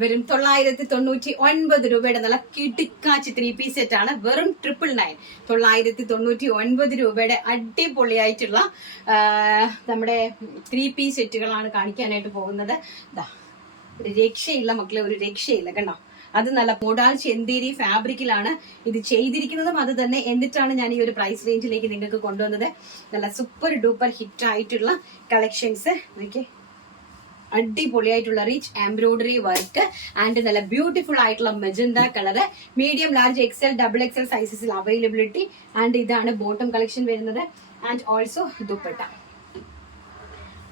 വെറും 999 രൂപയുടെ നല്ല കിടുക്കാച്ചി 3 പീസ് സെറ്റ് ആണ്. വെറും 999 999 രൂപയുടെ അടിപൊളിയായിട്ടുള്ള നമ്മുടെ 3 പീസ് സെറ്റുകളാണ് കാണിക്കാനായിട്ട് പോകുന്നത്. ഒരു രക്ഷയില്ല മക്കളെ, ഒരു രക്ഷയില്ല കണ്ടോ. അത് നല്ല മോഡാൾ ചെന്തേരി ഫാബ്രിക്കിലാണ് ഇത് ചെയ്തിരിക്കുന്നതും അത് തന്നെ. എന്നിട്ടാണ് ഞാൻ ഈ ഒരു പ്രൈസ് റേഞ്ചിലേക്ക് നിങ്ങൾക്ക് കൊണ്ടുവന്നത്. നല്ല സൂപ്പർ ഡൂപ്പർ ഹിറ്റ് ആയിട്ടുള്ള കളക്ഷൻസ്. നോക്കിയേ, അടിപൊളിയായിട്ടുള്ള റിച്ച് എംബ്രോയിഡറി വർക്ക് ആൻഡ് നല്ല ബ്യൂട്ടിഫുൾ ആയിട്ടുള്ള magenta colour. Medium, large, XL, double XL സൈസസിൽ അവൈലബിലിറ്റി. ആൻഡ് ഇതാണ് ബോട്ടം കളക്ഷൻ വരുന്നത്. ആൻഡ് ഓൾസോ ദുപ്പട്ട,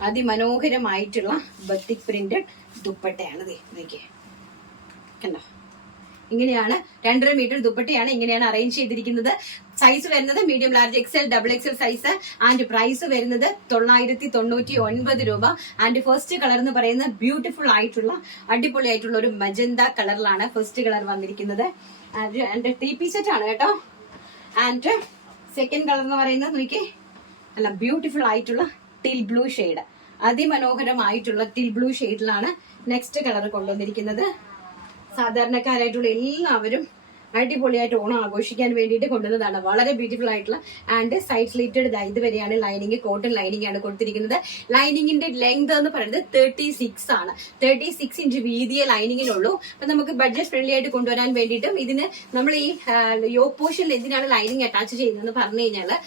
അതിമനോഹരമായിട്ടുള്ള ബത്തിക് പ്രിന്റഡ് ദുപ്പട്ടയാണ്. നോക്കിയേ കണ്ടോ, ഇങ്ങനെയാണ് 2.5 മീറ്റർ ദുപ്പട്ടയാണ്. ഇങ്ങനെയാണ് അറേഞ്ച് ചെയ്തിരിക്കുന്നത്. സൈസ് വരുന്നത് medium, large, XL, double XL size. And price വരുന്നത് 999 രൂപ. ആൻഡ് ഫസ്റ്റ് കളർ എന്ന് പറയുന്നത് ബ്യൂട്ടിഫുൾ ആയിട്ടുള്ള അടിപൊളിയായിട്ടുള്ള ഒരു മജന്ത കളറിലാണ് ഫസ്റ്റ് കളർ വന്നിരിക്കുന്നത്. ആൻഡ് 3 പീസ് സെറ്റ് ആണ് കേട്ടോ. ആൻഡ് സെക്കൻഡ് കളർ എന്ന് പറയുന്നത് നോക്കി, അല്ല ബ്യൂട്ടിഫുൾ ആയിട്ടുള്ള ടിൽ ബ്ലൂ ഷെയ്ഡ്, അതിമനോഹരമായിട്ടുള്ള ടിൽ ബ്ലൂ ഷെയ്ഡിലാണ് നെക്സ്റ്റ് കളർ കൊണ്ടുവന്നിരിക്കുന്നത്. സാധാരണക്കാരായിട്ടുള്ള എല്ലാവരും അടിപൊളിയായിട്ട് ഓണം ആഘോഷിക്കാൻ വേണ്ടിയിട്ട് കൊണ്ടുവന്നതാണ്. വളരെ ബ്യൂട്ടിഫുൾ ആയിട്ടുള്ള ആൻഡ് സൈഡ് സ്ലിറ്റഡ് ഇതുവരെയാണ് ലൈനിങ്. കോട്ടൺ ലൈനിങ് ആണ് കൊടുത്തിരിക്കുന്നത്. ലൈനിങ്ങിന്റെ ലെങ്ത് എന്ന് പറയുന്നത് 36 ആണ്. 36 ഇഞ്ച് വീതിയെ ലൈനിങ്ങിനുള്ളൂ. അപ്പൊ നമുക്ക് ബഡ്ജറ്റ് ഫ്രണ്ട്ലി ആയിട്ട് കൊണ്ടുവരാൻ വേണ്ടിയിട്ടും ഇതിന് നമ്മൾ ഈ യോക്ക് പോർഷനിൽ എന്തിനാണ് ലൈനിങ് അറ്റാച്ച് ചെയ്യുന്നതെന്ന് പറഞ്ഞു കഴിഞ്ഞാല്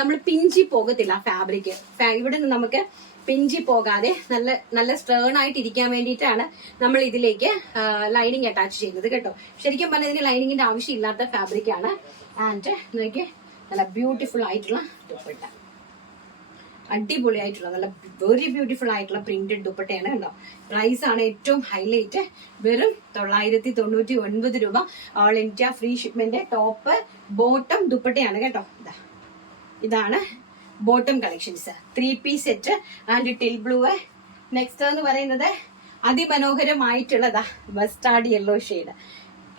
നമ്മൾ പിഞ്ചി പോകത്തില്ല ഫാബ്രിക്. ഇവിടെ നിന്ന് നമുക്ക് പിഞ്ചി പോകാതെ നല്ല നല്ല സ്റ്റേൺ ആയിട്ട് ഇരിക്കാൻ വേണ്ടിയിട്ടാണ് നമ്മൾ ഇതിലേക്ക് ലൈനിങ് അറ്റാച്ച് ചെയ്യുന്നത് കേട്ടോ. ശരിക്കും പറഞ്ഞാൽ ഇതിന് ലൈനിങ്ങിന്റെ ആവശ്യം ഇല്ലാത്ത ഫാബ്രിക് ആണ്. ആൻഡ് നോക്കിയേ, നല്ല ബ്യൂട്ടിഫുൾ ആയിട്ടുള്ള ദുപ്പട്ട, അടിപൊളിയായിട്ടുള്ള നല്ല വെരി ബ്യൂട്ടിഫുൾ ആയിട്ടുള്ള പ്രിന്റഡ് ദുപ്പട്ടയാണ് കേട്ടോ. പ്രൈസ് ആണ് ഏറ്റവും ഹൈലൈറ്റ്. വെറും 999 രൂപ. All India free shipment. Top, bottom, ദുപ്പട്ടയാണ് കേട്ടോ. ഇതാണ് bottom collections. 3 piece set and teal blue. Next എന്ന് പറയുന്നത് അതിമനോഹരമായിട്ടുള്ളതാ മസ്റ്റാർഡ് യെല്ലോ ഷെയ്ഡ്.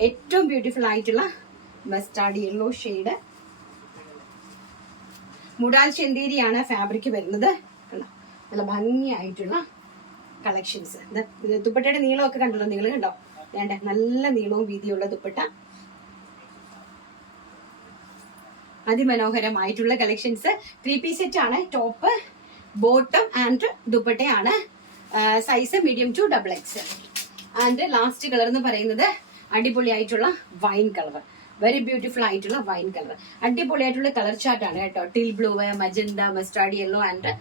ഏറ്റവും ബ്യൂട്ടിഫുൾ ആയിട്ടുള്ള മസ്റ്റാർഡ് യെല്ലോ ഷെയ്ഡ്. മുടാൽ ചെന്തേരിയാണ് ഫാബ്രിക് വരുന്നത്. നല്ല ഭംഗിയായിട്ടുള്ള കളക്ഷൻസ്. ദുപ്പട്ടയുടെ നീളമൊക്കെ കണ്ടല്ലോ നിങ്ങൾ, കണ്ടോ? വേണ്ട, നല്ല നീളവും വീതിയുള്ള ദുപ്പട്ട, അതിമനോഹരമായിട്ടുള്ള കളക്ഷൻസ്. 3 പീസ് സെറ്റ് ആണ്. ടോപ്പ്, ബോട്ടം ആൻഡ് ദുപ്പട്ടയാണ്. Size medium to double X. And last colour എന്ന് പറയുന്നത് അടിപൊളിയായിട്ടുള്ള വൈൻ കളർ, വെരി ബ്യൂട്ടിഫുൾ ആയിട്ടുള്ള വൈൻ കളർ. അടിപൊളിയായിട്ടുള്ള കളർ ചാർട്ടാണ് കേട്ടോ. Teal blue, magenta, mustard yellow and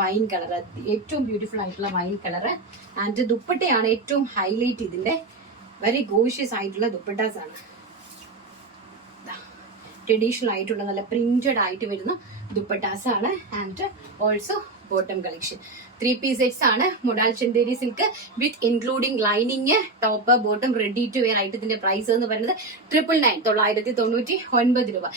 wine colour. ഏറ്റവും ബ്യൂട്ടിഫുൾ ആയിട്ടുള്ള വൈൻ കളർ. ആൻഡ് ദുപ്പട്ടയാണ് ഏറ്റവും ഹൈലൈറ്റ്. ഇതിന്റെ വെരി ഗോഷ്യസ് ആയിട്ടുള്ള ദുപ്പട്ടാസ് ആണ്. ട്രഡീഷണൽ ആയിട്ടുള്ള നല്ല പ്രിന്റഡ് ആയിട്ട് വരുന്ന ദുപ്പട്ടാസ് ആണ്. And also bottom collection. 3 piece sets ആണ്. Modal Chanderi silk with including lining, top, bottom, ready to wear ആയിട്ട് ഇതിന്റെ പ്രൈസ് എന്ന് പറയുന്നത് 999 രൂപ.